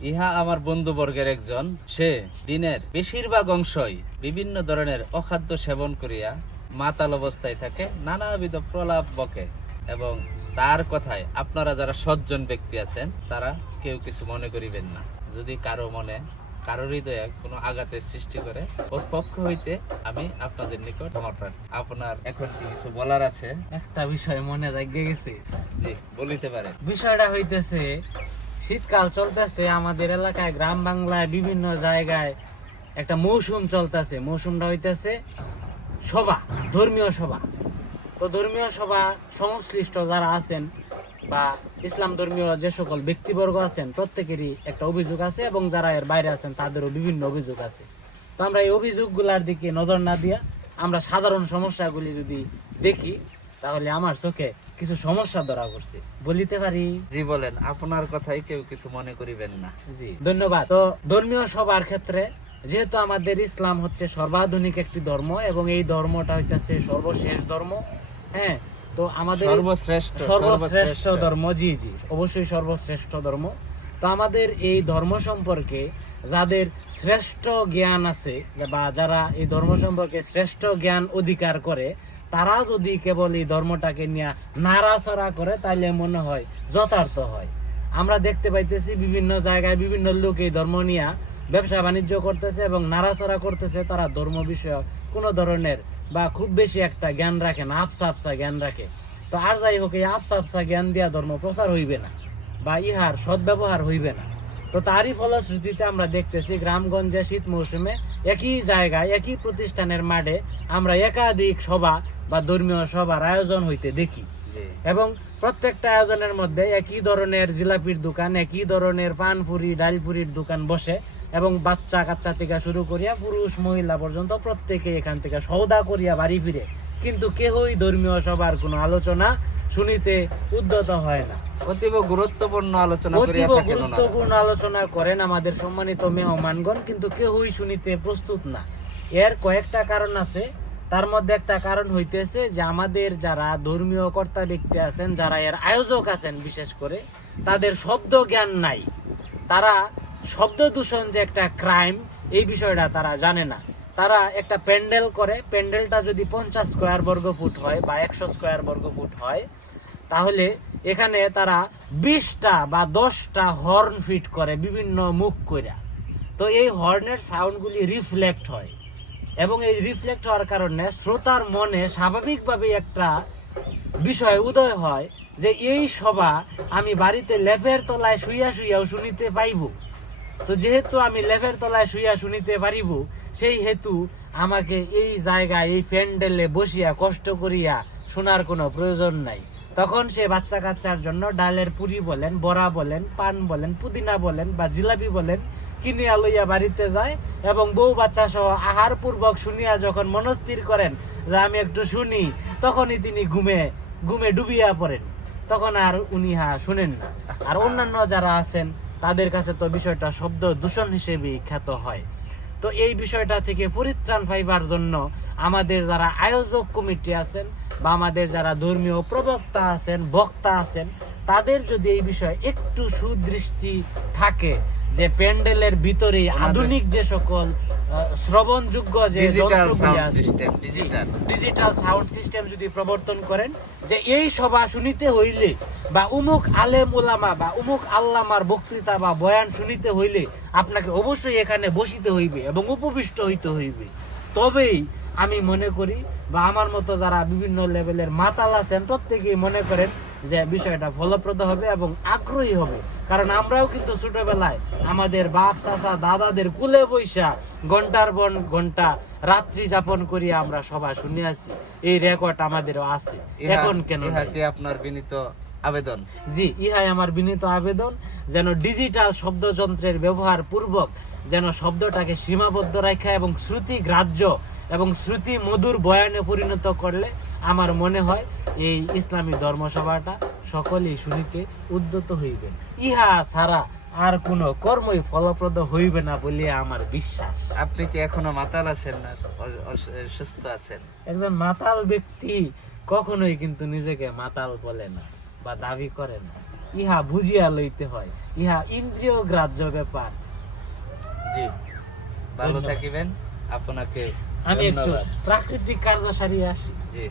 ইহা আমার বন্ধুবর্গের একজন। সে দিনের বেশিরভাগ অংশই বিভিন্ন ধরনের অখাদ্য সেবন করিয়া মাতাল অবস্থায় থাকে নানাবিধ প্রলাপ বকে এবং তার কথায় আপনারা যারা সজ্জন ব্যক্তি আছেন তারা কেউ কিছু মনে করিবেন না। যদি কারও মনে কারও হৃদয়ে কোনো আঘাতের সৃষ্টি করে ওর পক্ষ হইতে আমি আপনাদের নিকট ক্ষমা প্রার্থী। আপনার এখন কি কিছু বলার আছে? একটা বিষয় মনে জাগে গেছে। জি বলিতে পারেন। বিষয়টা হইতেছে শীতকাল চলতেছে, আমাদের এলাকায় গ্রাম বাংলায় বিভিন্ন জায়গায় একটা মৌসুম চলতেছে। মৌসুমটা হইতেছে সভা, ধর্মীয় সভা। তো ধর্মীয় সভা সংশ্লিষ্ট যারা আছেন বা ইসলাম ধর্মীয় যে সকল ব্যক্তিবর্গ আছেন, প্রত্যেকেরই একটা অভিযোগ আছে এবং যারা এর বাইরে আছেন, তাদেরও বিভিন্ন অভিযোগ আছে। তো আমরা এই অভিযোগগুলার দিকে নজর না দিয়া আমরা সাধারণ সমস্যাগুলি যদি দেখি, তাহলে আমার চোখে কিছু সমস্যা ধরা পড়ছে। বলিতে পারি? জি বলেন আপনার কথাই কেউ কিছু মনে করিবেন না। জি ধন্যবাদ। তো ধর্মীয় সবার ক্ষেত্রে যেহেতু আমাদের ইসলাম হচ্ছে সর্বাধুনিক একটি ধর্ম এবং এই ধর্মটা হইতেছে সর্বশেষ ধর্ম হ্যাঁ তো আমাদের সর্বশ্রেষ্ঠ সর্বশ্রেষ্ঠ। ধর্ম জি জি অবশ্যই সর্বশ্রেষ্ঠ ধর্ম। তো আমাদের এই ধর্ম সম্পর্কে যাদের শ্রেষ্ঠ জ্ঞান আছে বা যারা এই ধর্ম সম্পর্কে শ্রেষ্ঠ জ্ঞান অধিকার করে তারা যদি কেবল এই ধর্মটাকে নিয়ে নাড়াচাড়া করে তাহলে মনে হয় যথার্থ হয়। আমরা দেখতে পাইতেছি বিভিন্ন জায়গায় বিভিন্ন লোক এই ধর্ম নিয়ে ব্যবসা বাণিজ্য করতেছে এবং নাড়াচাড়া করতেছে। তারা ধর্ম বিষয়ক কোনো ধরনের বা খুব বেশি একটা জ্ঞান রাখে না, আপসা আপসা জ্ঞান রাখে। তো আর যাই হোক, এই আপসা আপসা জ্ঞান দিয়া ধর্ম প্রচার হইবে না বা ইহার সদ্ব্যবহার হইবে না। তো তারই ফলশ্রুতিতে আমরা দেখতেছি গ্রামগঞ্জে শীত মৌসুমে একই জায়গায় একই প্রতিষ্ঠানের মাঠে আমরা একাধিক সভা বা ধর্মীয় সভার আয়োজন হইতে দেখি। এবং প্রত্যেকটা আয়োজনের মধ্যে একই ধরনের জিলাপির দোকান একই ধরনের পানপুরি ডালপুরির দোকান বসে এবং বাচ্চা কাচ্চা থেকে শুরু করিয়া পুরুষ মহিলা পর্যন্ত প্রত্যেকে এখান থেকে সৌদা করিয়া বাড়ি ফিরে। কিন্তু কেহই ধর্মীয় সবার কোনো আলোচনা শুনিতে উদ্যত হয় না। অতীব গুরুত্বপূর্ণ আলোচনা অতীব গুরুত্বপূর্ণ আলোচনা করেন আমাদের সম্মানিত মেহমানগণ কিন্তু কেউই শুনিতে প্রস্তুত না। এর কয়েকটা কারণ আছে। তার মধ্যে একটা কারণ হইতেছে যে আমাদের যারা ধর্মীয় কর্তা ব্যক্তি আছেন যারা এর আয়োজক আছেন বিশেষ করে তাদের শব্দ জ্ঞান নাই। তারা শব্দ দূষণ যে একটা ক্রাইম এই বিষয়টা তারা জানে না। তারা একটা প্যান্ডেল করে। প্যান্ডেলটা যদি পঞ্চাশ স্কোয়ার বর্গ ফুট হয় বা একশো স্কোয়ার বর্গ ফুট হয়, তাহলে এখানে তারা বিশটা বা দশটা হর্ন ফিট করে বিভিন্ন মুখ কইরা। তো এই হর্নের সাউন্ডগুলি রিফ্লেক্ট হয় এবং এই রিফ্লেক্ট হওয়ার কারণে শ্রোতার মনে স্বাভাবিকভাবে একটা বিষয় উদয় হয় যে এই সভা আমি বাড়িতে লেপের তলায় শুইয়া শুইয়াও শুনিতে পাইব। তো যেহেতু আমি লেপের তলায় শুইয়া শুনিতে পারিব, সেই হেতু আমাকে এই জায়গায়, এই প্যান্ডেলে বসিয়া কষ্ট করিয়া শোনার কোনো প্রয়োজন নাই। তখন সে বাচ্চা কাচ্চার জন্য ডালের পুরি বলেন, বড়া বলেন, পান বলেন, পুদিনা বলেন বা জিলাপি বলেন কিনিয়া লইয়া বাড়িতে যায় এবং বউ বাচ্চা সহ আহার পূর্বক শুনিয়া যখন মনস্থির করেন যে আমি একটু শুনি, তখনই তিনি ঘুমে ঘুমে ডুবিয়া পড়েন। তখন আর উনি হা শুনেন না। আর অন্যান্য যারা আছেন তাদের কাছে তো বিষয়টা শব্দ দূষণ হিসেবে খ্যাত হয়। তো এই বিষয়টা থেকে পরিত্রাণ পাইবার জন্য আমাদের যারা আয়োজক কমিটি আছেন বা আমাদের যারা ধর্মীয় প্রবক্তা আছেন বক্তা আছেন তাদের যদি এই বিষয়ে একটু সুদৃষ্টি থাকে যে প্যান্ডেলের ভিতরে আধুনিক যে সকল শ্রবণযোগ্য যে ডিজিটাল সাউন্ড সিস্টেম যদি প্রবর্তন করেন যে এই সভা শুনিতে হইলে বা উমুক আলেম ওলামা বা উমুক আল্লামার বক্তৃতা বা বয়ান শুনিতে হইলে আপনাকে অবশ্যই এখানে বসিতে হইবে এবং উপবিষ্ট হইতে হইবে। তবেই আমি মনে করি বা আমার মতো যারা বিভিন্ন লেভেলের মাতাল আছেন প্রত্যেকেই মনে করেন যে বিষয়টা ফলপ্রদ হবে এবং আগ্রহী হবে। কারণ আমরাও কিন্তু ছোটবেলায় আমাদের বাপ চাচা দাদাদের কুলে বৈশা ঘণ্টার বন ঘণ্টা রাত্রি যাপন করি আমরা সবাই শুনিয়াছি এই রেকর্ড আমাদেরও আছে। এখন কেন? আপনার বিনীত আবেদন? জি ইহাই আমার বিনীত আবেদন যেন ডিজিটাল শব্দযন্ত্রের ব্যবহার পূর্বক যেন শব্দটাকে সীমাবদ্ধ রাখা এবং শ্রুতি গ্রাহ্য এবং শ্রুতি মধুর বয়ানে পরিণত করলে আমার মনে হয় এই ইসলামী ধর্মসভাটা সকলেই শুনিতে উদ্যত হইবেন। ইহা ছাড়া আর কোনো কর্মই ফলপ্রদ হইবে না বলিয়া আমার বিশ্বাস। আপনি কি এখনও মাতাল আছেন না? সুস্থ আছেন? একজন মাতাল ব্যক্তি কখনোই কিন্তু নিজেকে মাতাল বলে না বা দাবি করে না। ইহা বুঝিয়া লইতে হয়। ইহা ইন্দ্রিয় গ্রাহ্য ব্যাপার। জি। ভালো থাকিবেন। আপনাকে আমি একটু প্রাকৃতিক কার্য সারিয়ে আসি। জি।